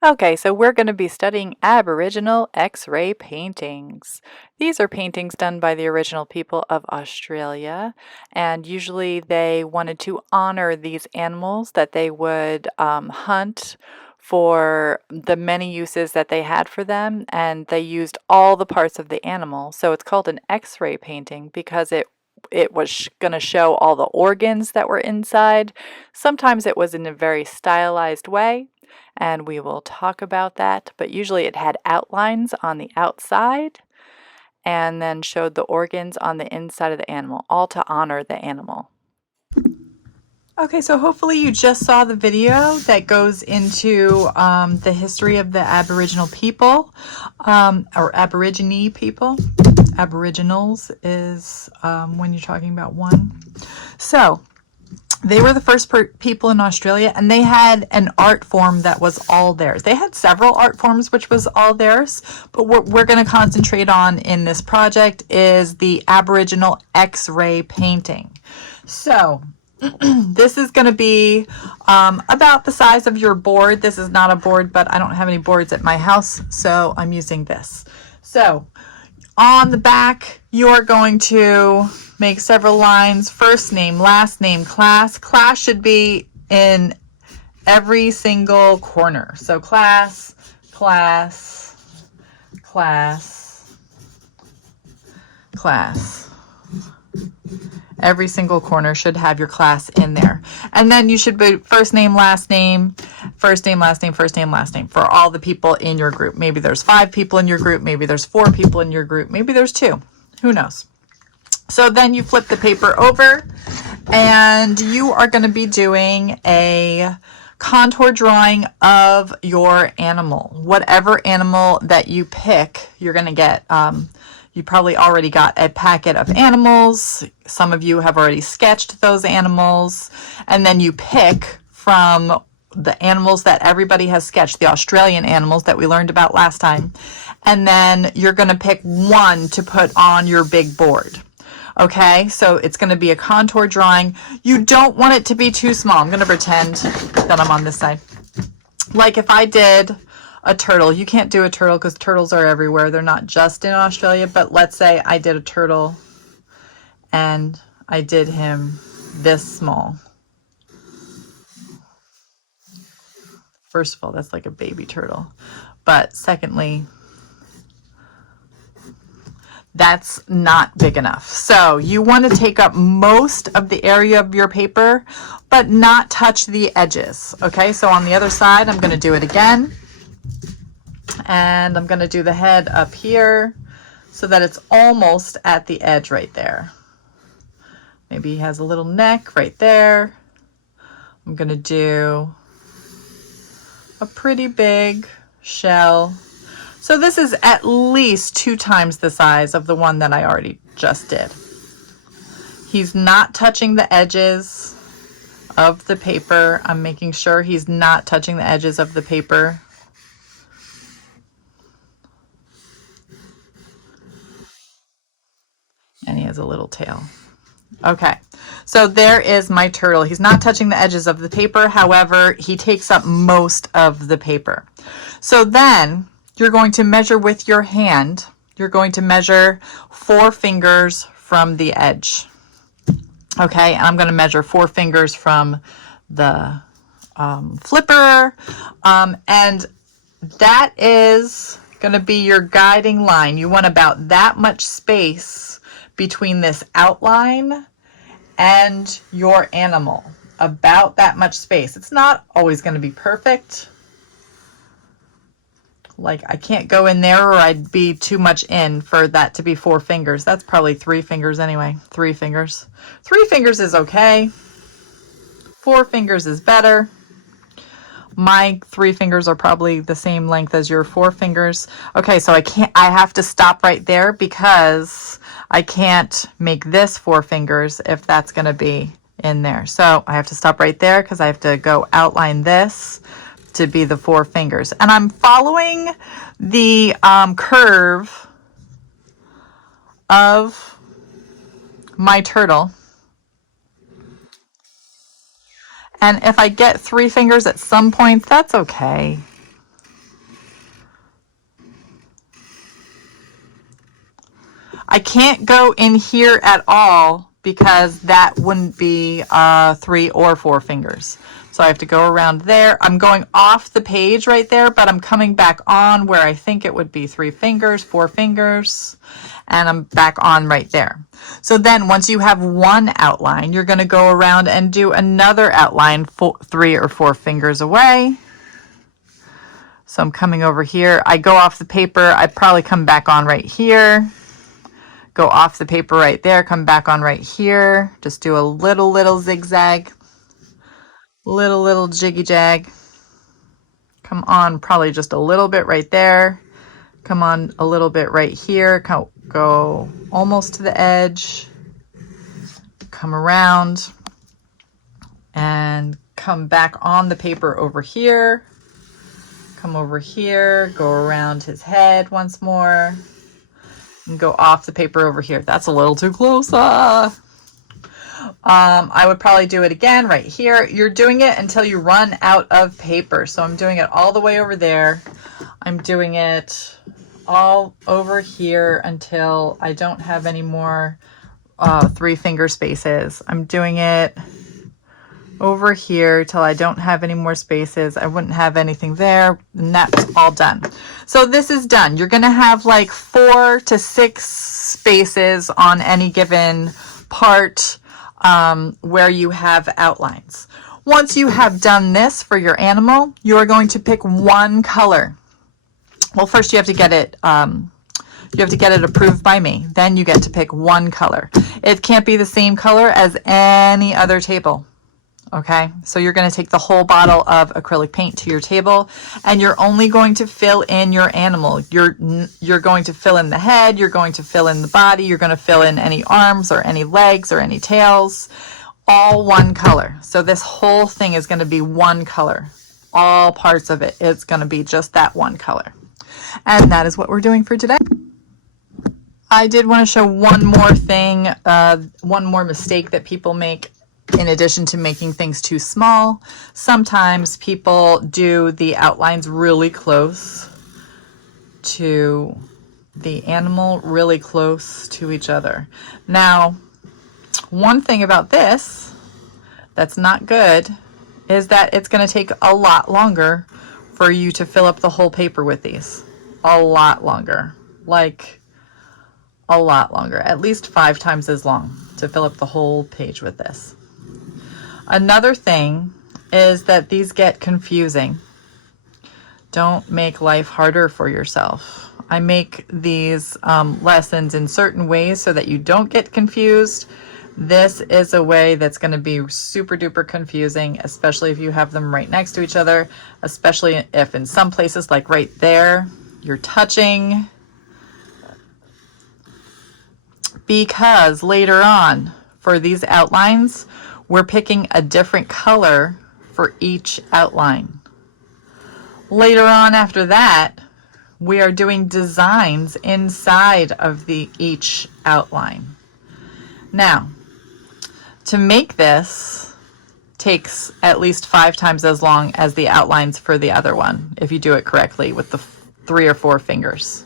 Okay, so we're going to be studying Aboriginal X-ray paintings. These are paintings done by the original people of Australia, and usually they wanted to honor these animals that they would hunt for the many uses that they had for them, and they used all the parts of the animal. So it's called an X-ray painting because it was going to show all the organs that were inside. Sometimes it was in a very stylized way, and we will talk about that. But usually it had outlines on the outside and then showed the organs on the inside of the animal, all to honor the animal. Okay, so hopefully you just saw the video that goes into the history of the Aboriginal people, or Aborigine people. Aboriginals is when you're talking about one. So they were the first people in Australia, and they had an art form that was all theirs. They had several art forms which was all theirs, but what we're going to concentrate on in this project is the Aboriginal X-ray painting. So this is going to be about the size of your board. This is not a board, but I don't have any boards at my house, so I'm using this. So on the back, you're going to make several lines. First name, last name, class. Class should be in every single corner. So class, class, class, class. Every single corner should have your class in there. And then you should be first name, last name, first name, last name, first name, last name for all the people in your group. Maybe there's 5 people in your group. Maybe there's 4 people in your group. Maybe there's 2. Who knows? So then you flip the paper over and you are going to be doing a contour drawing of your animal. Whatever animal that you pick, you're going to get you probably already got a packet of animals. Some of you have already sketched those animals. And then you pick from the animals that everybody has sketched, the Australian animals that we learned about last time. And then you're going to pick one to put on your big board. Okay, so it's going to be a contour drawing. You don't want it to be too small. I'm going to pretend that I'm on this side. Like if I did a turtle. You can't do a turtle because turtles are everywhere. They're not just in Australia, but let's say I did a turtle and I did him this small. First of all, that's like a baby turtle. But secondly, that's not big enough. So you want to take up most of the area of your paper, but not touch the edges. Okay, so on the other side, I'm going to do it again. And I'm going to do the head up here so that it's almost at the edge right there. Maybe he has a little neck right there. I'm going to do a pretty big shell. So this is at least 2 times the size of the one that I already just did. He's not touching the edges of the paper. I'm making sure he's not touching the edges of the paper. And he has a little tail. Okay, so there is my turtle. He's not touching the edges of the paper. However, he takes up most of the paper. So then you're going to measure with your hand. You're going to measure 4 fingers from the edge. Okay, and I'm going to measure 4 fingers from the flipper. And that is going to be your guiding line. You want about that much space between this outline and your animal. About that much space. It's not always going to be perfect. Like I can't go in there or I'd be too much in for that to be 4 fingers. That's probably 3 fingers anyway. 3 fingers. 3 fingers is okay. 4 fingers is better. My 3 fingers are probably the same length as your 4 fingers. Okay, so I have to stop right there because I can't make this 4 fingers if that's going to be in there. So I have to stop right there because I have to go outline this to be the 4 fingers. And I'm following the curve of my turtle. And if I get 3 fingers at some point, that's okay. I can't go in here at all because that wouldn't be 3 or 4 fingers. So I have to go around there. I'm going off the page right there, but I'm coming back on where I think it would be 3 fingers, 4 fingers, and I'm back on right there. So then once you have one outline, you're going to go around and do another outline 3 or 4 fingers away. So I'm coming over here. I go off the paper. I probably come back on right here. Go off the paper right there. Come back on right here. Just do a little zigzag. Little jiggy jag. Come on probably just a little bit right there. Come on a little bit right here. Go almost to the edge. Come around. And come back on the paper over here. Come over here, go around his head once more, and go off the paper over here. That's a little too close. I would probably do it again right here. You're doing it until you run out of paper. So I'm doing it all the way over there. I'm doing it all over here until I don't have any more 3 finger spaces. I'm doing it over here till I don't have any more spaces. I wouldn't have anything there, and that's all done. So this is done. You're going to have like 4 to 6 spaces on any given part where you have outlines. Once you have done this for your animal, you are going to pick one color. Well, first you have to get it approved by me. Then you get to pick one color. It can't be the same color as any other table. Okay, so you're going to take the whole bottle of acrylic paint to your table, and you're only going to fill in your animal. You're going to fill in the head, you're going to fill in the body, you're going to fill in any arms or any legs or any tails, all one color. So this whole thing is going to be one color. All parts of it is going to be just that one color. And that is what we're doing for today. I did want to show one more thing, one more mistake that people make. In addition to making things too small, sometimes people do the outlines really close to the animal, really close to each other. Now, one thing about this that's not good is that it's going to take a lot longer for you to fill up the whole paper with these. A lot longer. Like a lot longer. At least 5 times as long to fill up the whole page with this. Another thing is that these get confusing. Don't make life harder for yourself. I make these lessons in certain ways so that you don't get confused. This is a way that's going to be super duper confusing, especially if you have them right next to each other, especially if in some places like right there, you're touching. Because later on, for these outlines, we're picking a different color for each outline. Later on after that, we are doing designs inside of each outline. Now, to make this takes at least 5 times as long as the outlines for the other one, if you do it correctly with the 3 or 4 fingers.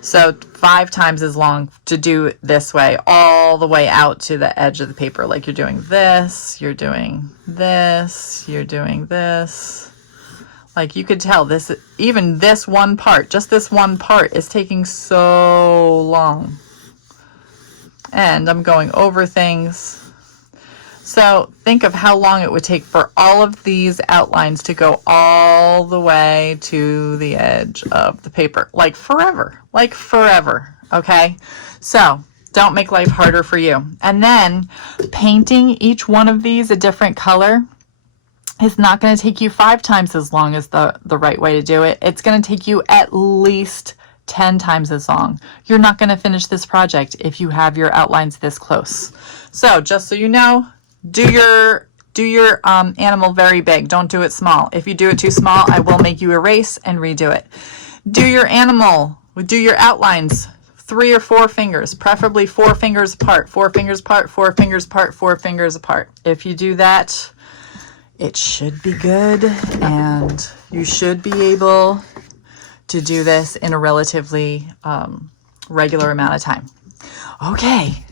So 5 times as long to do it this way, all the way out to the edge of the paper. Like you're doing this, you're doing this, you're doing this. Like you could tell this, even this one part, just this one part is taking so long. And I'm going over things. So think of how long it would take for all of these outlines to go all the way to the edge of the paper. Like forever, okay? So don't make life harder for you. And then painting each one of these a different color is not going to take you 5 times as long as the right way to do it. It's going to take you at least 10 times as long. You're not going to finish this project if you have your outlines this close. So just so you know, do your animal very big. Don't do it small. If you do it too small, I will make you erase and redo it. Do your animal, do your outlines 3 or 4 fingers, preferably 4 fingers apart, 4 fingers apart, 4 fingers apart, 4 fingers apart. If you do that, it should be good, and you should be able to do this in a relatively regular amount of time. Okay,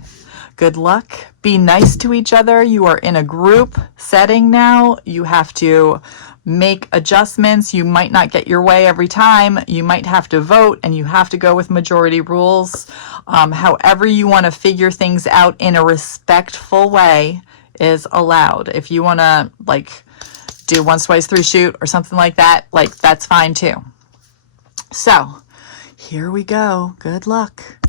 good luck. Be nice to each other. You are in a group setting now. You have to make adjustments. You might not get your way every time. You might have to vote, and you have to go with majority rules. However you want to figure things out in a respectful way is allowed. If you want to do 1 slice 3 shoot or something like that, that's fine too. So here we go. Good luck.